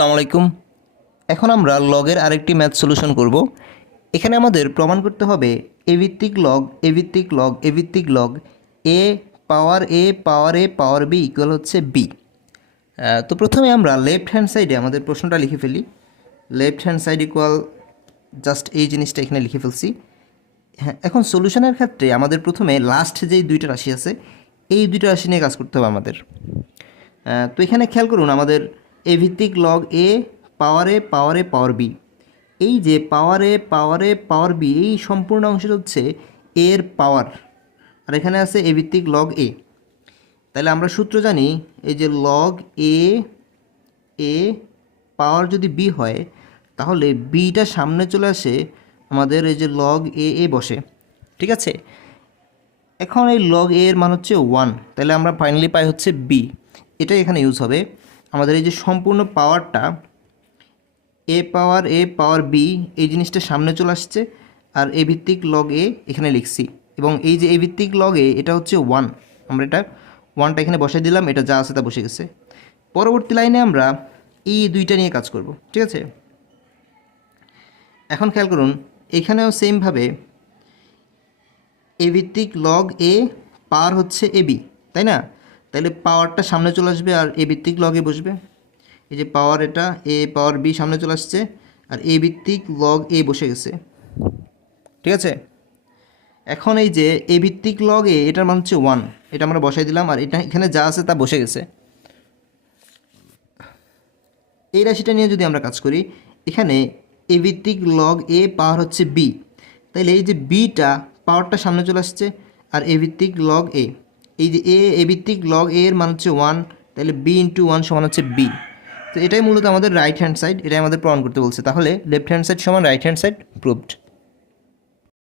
আসসালামু আলাইকুম। এখন আমরা লগের আরেকটি ম্যাথ সলিউশন করব। এখানে আমাদের প্রমাণ করতে হবে এ ভিত্তিক লগ এ ভিত্তিক লগ এ ভিত্তিক লগ এ পাওয়ার এ পাওয়ার এ পাওয়ার বি ইকুয়াল হচ্ছে বি। তো প্রথমে আমরা লেফট হ্যান্ড সাইডে আমাদের প্রশ্নটা লিখে ফেলি। Left hand side equal just এই জিনিসটা এখানে লিখে ফেলছি। হ্যাঁ, এখন সলিউশনের ক্ষেত্রে আমাদের প্রথমে লাস্ট যেই দুইটা রাশি আছে এই দুইটা রাশি নিয়ে কাজ করতে হবে আমাদের। তো এখানে খেয়াল করুন, আমাদের এ ভিত্তিক লগ এ পাওয়ার এ পাওয়ার এ পাওয়ার বি, এই যে পাওয়ার এ পাওয়ার এ পাওয়ার বি এই সম্পূর্ণ অংশটা হচ্ছে এর পাওয়ার, আর এখানে আছে এ ভিত্তিক লগ এ। তাহলে আমরা সূত্র জানি, এই যে লগ এ এ পাওয়ার যদি বি হয় তাহলে বিটা সামনে চলে আসে আমাদের এই যে লগ এ এ বসে, ঠিক আছে। এখন এই লগ এ এর মান হচ্ছে 1, তাহলে আমরা ফাইনালি পাই হচ্ছে বি। এটাই এখানে ইউজ হবে। আমাদের এই যে সম্পূর্ণ পাওয়ারটা এ পাওয়ার বি এই জিনিসটা সামনে চলে আসছে, আর এ ভিত্তিক লগ এ এখানে লিখছি, এবং এই যে এ ভিত্তিক লগ এ এটা হচ্ছে 1, আমরা এটা 1টা এখানে বসাই দিলাম, এটা যা আছে তা বসে গেছে। পরবর্তী লাইনে আমরা এই দুইটা নিয়ে কাজ করব, ঠিক আছে। এখন খেয়াল করুন, এখানেও সেমভাবে এ ভিত্তিক লগ এ পাওয়ার হচ্ছে এ বি, তাই না? তাহলে পাওয়ারটা সামনে চলে আসবে আর এ ভিত্তিক লগ এ বসবে। এই যে পাওয়ার, এটা এ পাওয়ার বি সামনে চলে আসছে আর এ ভিত্তিক লগ এ বসে গেছে, ঠিক আছে। এখন এই যে এ ভিত্তিক লগ এ এটার মান হচ্ছে 1, এটা আমরা বসাই দিলাম, আর এটা এখানে যা আছে তা বসে গেছে। এই রাশিটা নিয়ে যদি আমরা কাজ করি, এখানে এ ভিত্তিক লগ এ পাওয়ার হচ্ছে বি, তাহলে এই যে বিটা পাওয়ারটা সামনে চলে আসছে আর এ ভিত্তিক লগ এ, এই যে এ ভিত্তিক লগ এ এর মান হচ্ছে 1, তাহলে বি ইন্টু 1 সমান হচ্ছে বি। তো এটাই মূলত আমাদের রাইট হ্যান্ড সাইড, এটাই আমাদের প্রমাণ করতে বলছে। তাহলে লেফট হ্যান্ড সাইড সমান রাইট হ্যান্ড সাইড প্রুভড।